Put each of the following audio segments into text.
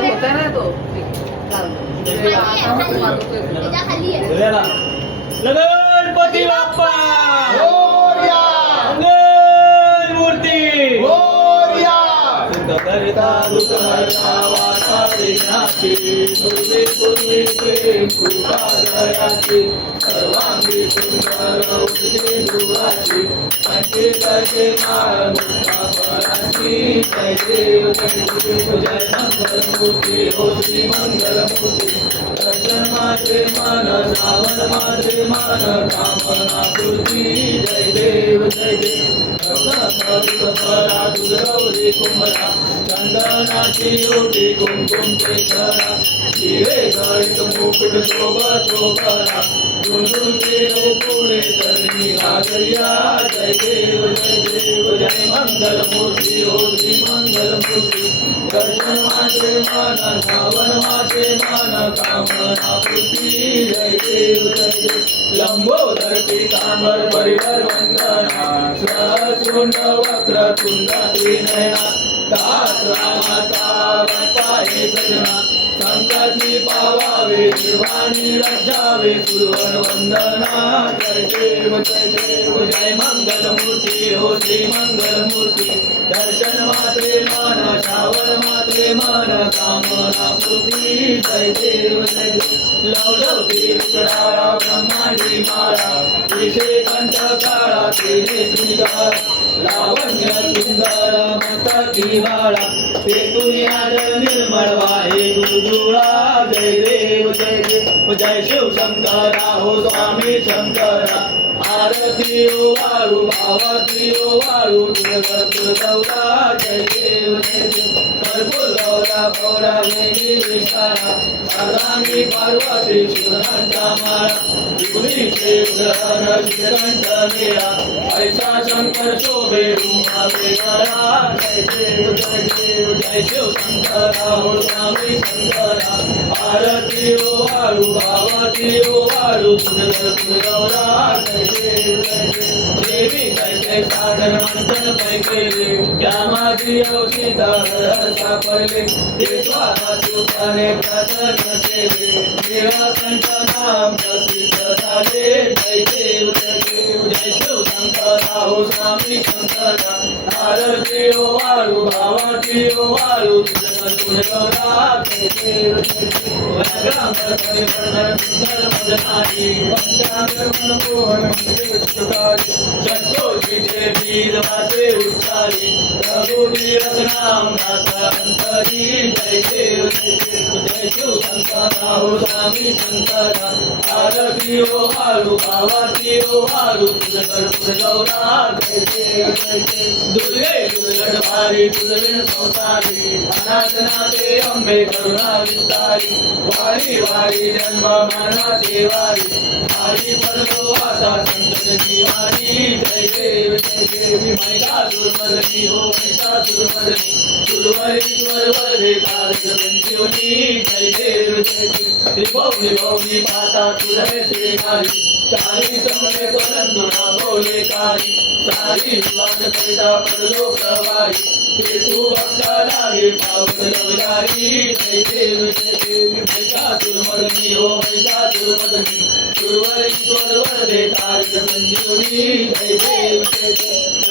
होता ना तो त्याच्याखाली आहे गणपती बाप्पा करता सुतहरता वाचा देण्याची, पूर्वी पूर्वी प्रेम सर्वांगी सुंदर माळ जय देव जय मंगलमूर्ती मंगलमूर्ती माझे मन सावन माझे मन कामना जय देव जय देव। कुमरा चंदनाची ओटी कुमकुम गळीत मुकुट शोभा जय देव जय देव जय मंगल मूर्ती हो मंगल मूर्ती दर्शन माझे मन सावन माझे मन कामना पूर्ती जय देव जय देव लंबोदर पीतांबर परिवर वंदना सहस्रुंड वक्र तुंड त्रिनयना दास रामाचा सजना. संकटी पावावे निर्वाणी रक्षावे सुरवन वंदना जय देव जय देव जय मंगल मूर्ती हो श्री मंगल मूर्ती दर्शन मात्रे मान श्रावण मात्रे मान कामना पूर्ती. जय देव जय देव. लव विकराळा ब्रह्मांडी माळा. विषय कंठ काळा तेने श्रीगाळा लावण्य सुंदर मस्तकी बाळा तेथून आज निर्मळ वाहे गुरुजुळा जय देव जय देव जय शिव शंकरा हो स्वामी शंकरा आरती ओ वाळू भावाती ओ वाळू गौरा जय देव जय देव कर्पूर गौरा गौरा वेणी विशाळा सदानी पार्वती शिवनांचा माळा विपुलीचे ग्रहण श्रीकंठ मेळा ऐसा शंकर शोभे उमा वेगळा जय देव जय देव जय शिव शंकरा हो स्वामी शंकरा आरती ओ वाळू भावाती ओ वाळू सुंदर गौरा जय देव जय देव देवी जय जय सागर मंथन पैकेले त्या माझी औषधा सापडले देवाला सुताने प्रसन्न केले निळकंठ नाम प्रसिद्ध झाले जय देव जय देव जय शिव शंकरा हो स्वामी शंकरा आरती ओ वाळू भावाती ओ वाळू तुझं गौरा जय देव जय देव व्याघ्रांबर परिवर्धन सुंदर मदनारी पंचांग मनमोहन सुखारी षटकोटीचे वीर वाचे उच्चारी रघुवीर नाम दासा जय देव जय शिव शंकरा हो स्वामी शंकरा आरती ओ भावाती ओ तुझं गौरा जय देव जय देव दुर्गे दुर्गट भारी दुर्गण संसारी अनाथनाथे अंबे करुणा विस्तारी वारी वारी जन्म आता जय देव जय हो సంజీవని జయ దేవ జయ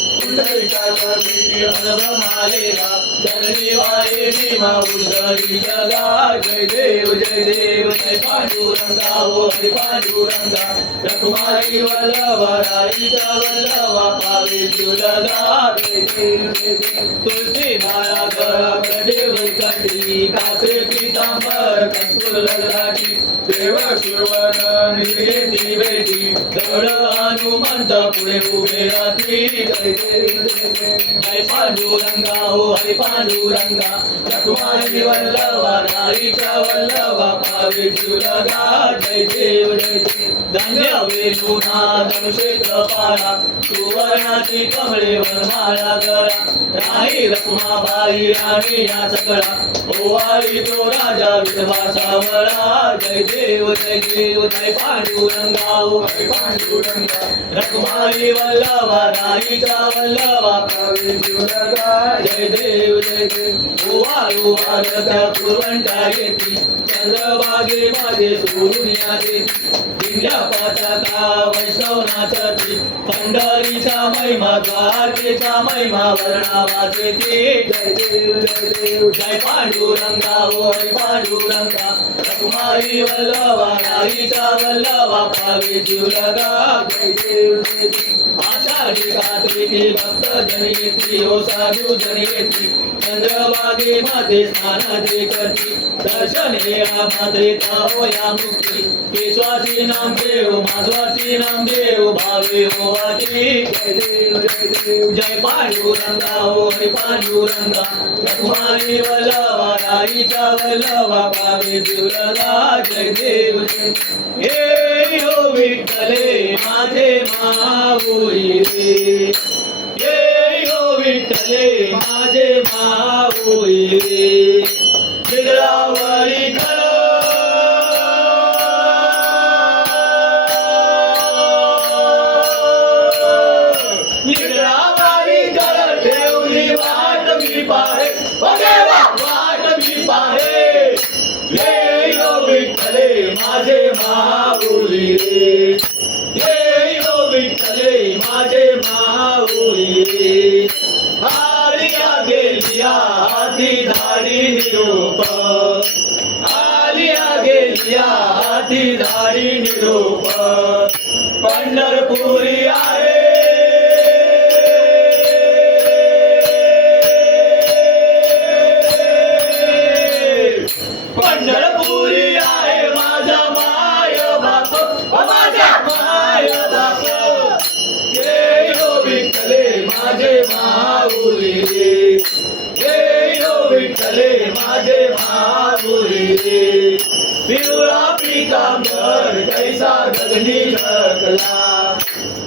पुंडलिकाचा भीती ब्रह्माले जय देव जय देव जय पांडुरंगा हो हरी पांडुरंगा रखमाई वल्लभा राईचा वल्लभा पावे जुलगा तुलसी माळा गळा देव कंठी कासे पितांबर कस्तूर ललाटी देव शिवण निर्गेती वेदी दगड हनुमंत पुढे उभे रात्री हो जय देव जय देव जय पांडुरंगा हो हरी पांडुरंगा रखमाई वल्लभा राईचा वल्लभा पावे जय देव जय धन्य वेलुना धनुषेत्र पाळा सुवर्णाची कमळे वनमाळा गळा राही रखमाबाई आणि या सकळा. ओवाळी तो राजा विधवा सावळा जय देव जय देव. जय पांडुरंगा ओ हो हरी पांडुरंगा रखमाई वल्लभा राईचा वल्लभा पावे जुलगा जय देव जय देव ओवाळू वारत्या पुरवंटा येती चंद्रभागे माझे सोडून याचे दिव्या वैष्णवनाचा ती पंढरीचा महिमा द्वारकेचा महिमा वर्णावाचे ते जय देव जय देव जय पांडुरंगा होय पांडुरंगा कुमारी वल्लवा राईचा वल्लवा पावे जुलगा जय देव जय देव. आषाढी कार्तिकी भक्त जन येती साधू जन चंद्रभागे माते स्नानाचे करती दर्शन हे मात्रे ताहो या मुक्ती केशवासी नाम देव माधवासी नाम देव भावे हो वाटी जय देव रंगा देव जय पांडुरंगा रंगा हरी पांडुरंगा रघुमाई वल्लभा राईचा वल्लवा भावे देवला जय देव. हे हो विठ्ठले माझे माऊली रे. ये हो विठ्ठले माझे माऊली रे. बिगडावरी कर माऊली रे. विठ्ठले माझे माऊली रे. आलिया गेलिया आधी धाडी निरोप. आलिया गेलिया आधी धाडी निरोप. पंढरपुरी पिवळा पितांबर कैसा गगनी झकला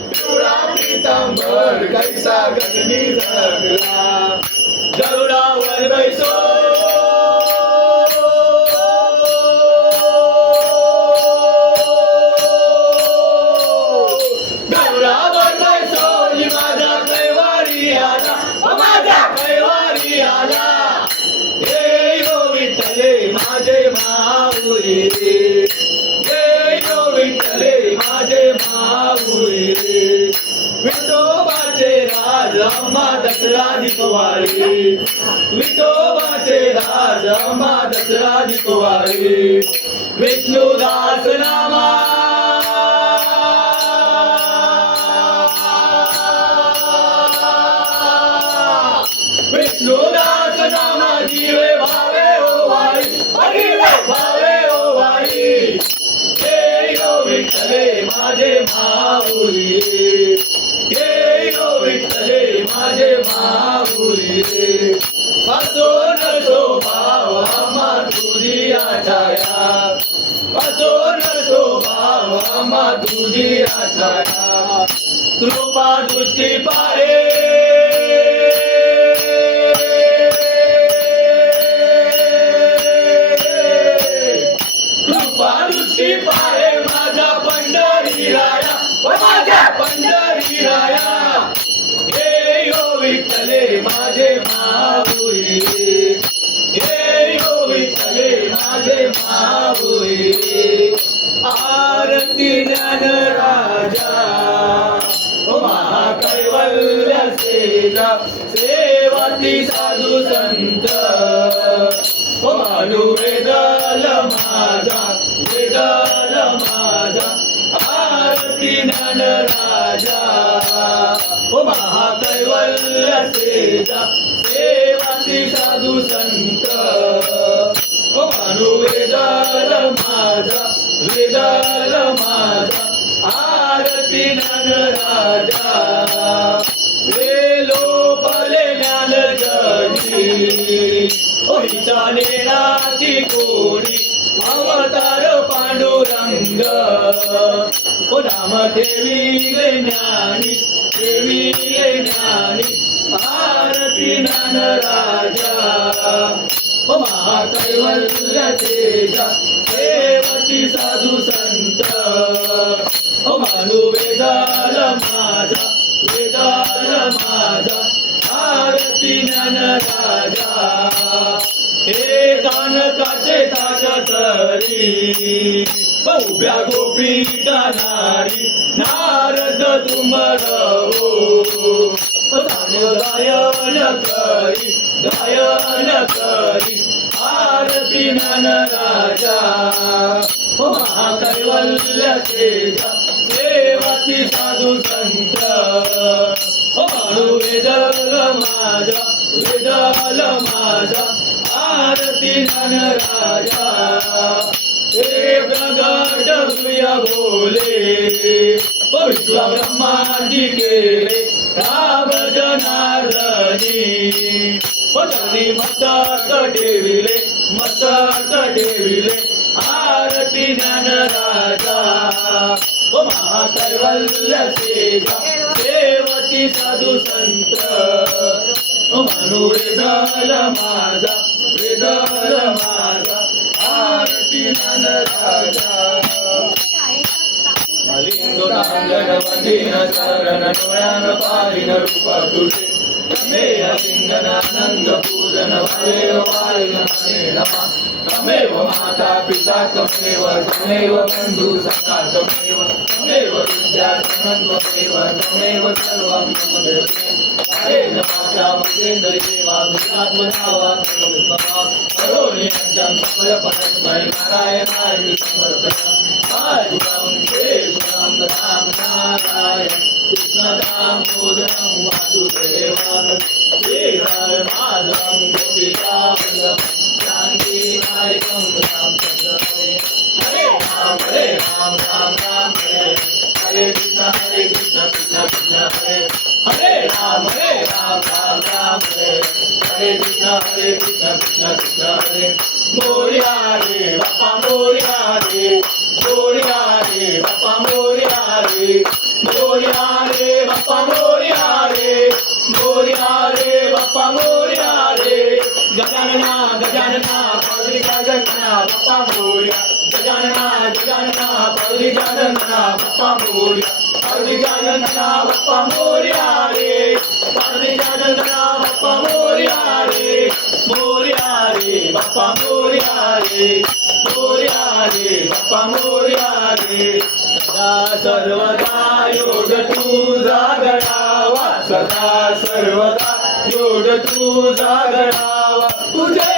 पिवळा पितांबर कैसा गगनी झकला गरुडावर बैसो. विठोबाचे राज अम्मा दसरा दीपवाळी विठोबाचे राज अम्मा दसरा दीपवाळी विष्णुदास नामा. विष्णुदास नामा जीवे भावे ओ वाई अगिवे भावे ओ वाई हे यो विठ्ठले माझे माऊली. रे हे गो विठ्ठले माझे माऊली. रे असो नसो भाव आम्हा तुझी छाया असो नसो भाव आम्हा तुझी छाया कृपा दृष्टी पारे पंढरी राया हे यो विठ्ठले माझे माऊली हे यो विठ्ठले माझे आरती ज्ञान राजा. महाकैवल्य सेना सेवाती साधू सेजा सेवाती साधू संत. ओ मानू वेदाल माझा वेदाल माझा आरती ज्ञान राजा. वेलो पले ज्ञान जनी. ओहिता नेणाची कोणी अवतार पांडुरंग. ओ नाम देवीले ज्ञानी देवीले ज्ञानी. आरती ज्ञान राजा ओ हो महाकैवल्य तेजा सेवती साधू संत. ओ मानू वेदाल माझा वेदाल माझा. आरती ज्ञान राजा हे कानकाचे ताज करी उभ्या गोपी नारी नारद तुमर गायन करी गायन करी आरती ज्ञान राजा हो महाकैवल्य तेजा सेवाती साधू संत हो म्हणू वेदल माझा वेदल माझा आरती ज्ञान राजा हे प्रगट प्रिय बोले ओ विश्व ब्रह्मांडी केले राम जनार्दनी ओ त्यांनी मस्तक ठेविले मस्तक ठेविले आरती ज्ञान राजा। ओ महाकैवल्य सेवा सेवती साधू संत। ओ म्हणू वेदाल माझा वेदाल माझा आरती ज्ञान राजा। పాలిన రూప పూజన వాయున रूप तमेव माता पिता तमेव तमेव बंधू सखा तमेव तमेव विद्या त्वमेव तमेव सर्वं मम देवते हरेण वाचा महेंद्रियेवा भूतात्मनावा तमेव करोमि यज्ञं समर्पणस्मै नारायणाय समर्पयामि आदिवं केशवं सुरां नारायण. कृष्णदामोदरं वासुदेवं श्रीरामाधवं गोपिकावल्लभं जानकीनायकं रामचन्द्रहरे हरे राम हरे राम राम राम हरे हरे कृष्ण हरे कृष्ण कृष्ण कृष्ण हरे हरे राम हरे राम राम राम हरे हरे कृष्ण हरे कृष्ण कृष्ण कृष्ण हरे मोरिया रे बापा मोरिया रे मोरिया रे बापा मोरिया रे मोरिया रे बापा मोरिया रे मोरिया रे बापा मोरिया रे गजानना गजानना पौरी गजानना बापा मोरिया गजानना गजानना पौरी गजानना बापा मोरिया पौरी गजानना बापा मोरिया रे पौरी गजानना बापा मोरिया रे मोरिया रे बाप्पा मोरिया रे मोरिया रे बापा रे सदा सर्वदा योग तुझा गडावा सदा सर्वदा योग तुझा गडावा तुझे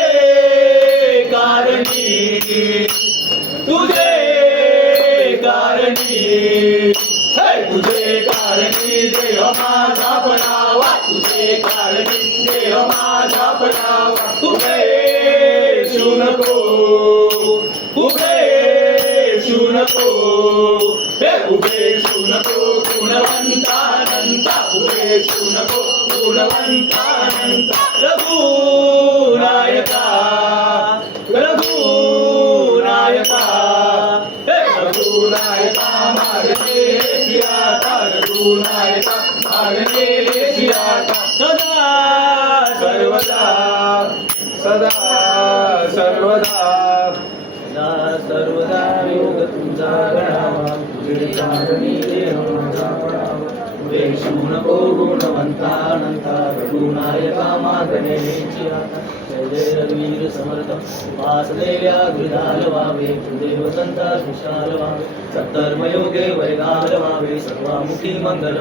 कारणी. तुझे कारणी. तुझे कारणी देव माझा पडावा. तुझे कारणी देव माझा पडावा. तुझे शुनको उभे शुनको हे उभे शुनको गुणवंतानंता उभे शुनको गुणवंतानंता रघुनायका रघुनायका हे रघुनायका मागणे शियाता रघुनायका मागणे गुणवंतानंता रघुनायका जय समर्थ वासलेल्या गुरुदाल व्हावे देव विशाल सत्कर्मयोगे वैगाल वावे सर्वामुखी मंगल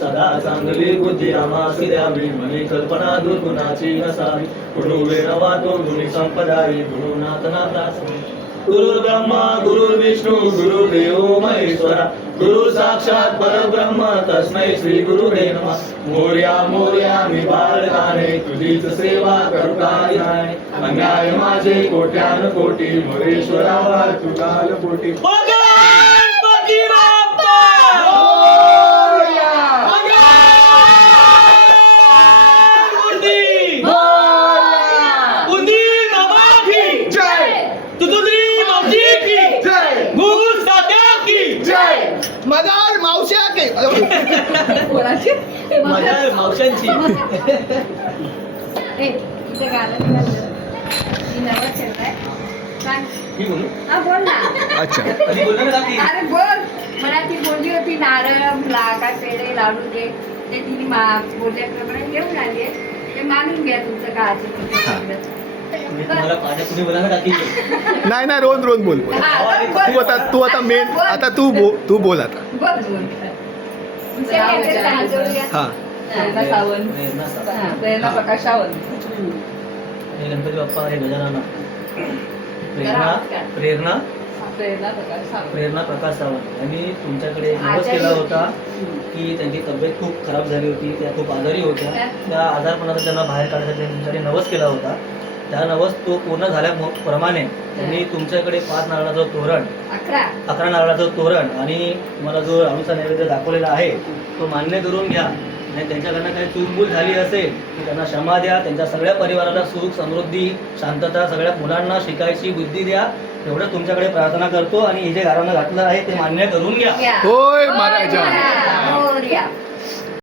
सदा चांगली बुद्धी आमासी द्यावी कल्पना दुर्गुणाची नसावी गुरु वातो गुणी संपदाई गुरुनाथ गुरु ब्रह्मा गुरु विष्णू गुरु देव महेश्वरा. गुरु साक्षात परब्रह्म तस्मै श्री गुरु नम. मोर्या मोर्या मी बाळगाणे तुझीच सेवा करू काय अन्याय माझे कोट्यान कोटी मोरेश्वरा तुकाल कोटी माझ्या मावशांची. मी बोलू? हा, बोल ना. अच्छा. कधी काकी अरे बोल. मला ती बोलली होती नारळ लाका पेढे लाडू दे. ते तिने मा- बोलल्याप्रमाणे घेऊन आली ते मानून घ्या तुमचं का मी तुम्हाला माझ्या कुणी बोला ना काकी नाही नाही रोज रोज बोल. बोल. तू आता तू आता मेन आता तू बो तू बोल आता. बोल बोल. हा. प्रेरणा सावंत. हा, प्रकाश सावंत. हे गणपती बाप्पा हे गजानना. प्रेरणा प्रेरणा. प्रेरणा प्रकाश सावंत. प्रेरणा प्रकाश सावंत. यांनी तुमच्याकडे नवस केला होता की त्यांची तब्येत खूप खराब झाली होती त्या खूप आजारी होत्या. त्या आजारपणातून त्यांना बाहेर काढण्यासाठी त्यांनी तुमच्याकडे नवस केला होता. त्या नवस तो पूर्ण झाल्याप्रमाणे त्यांनी तुमच्याकडे पाच नारळाचं तोरण अकरा. नारळाचं तोरण आणि मला जो राहूचा नैवेद्य दाखवलेला आहे तो मान्य करून घ्या. आणि त्यांच्याकडनं काही चूकभूल झाली असेल की त्यांना क्षमा द्या. त्यांच्या सगळ्या परिवाराला सुख समृद्धी शांतता सगळ्या मुलांना शिकायची बुद्धी द्या. एवढं तुमच्याकडे प्रार्थना करतो आणि हे जे घरानं घातलं आहे ते मान्य करून घ्या. होय महाराजा. मोरया.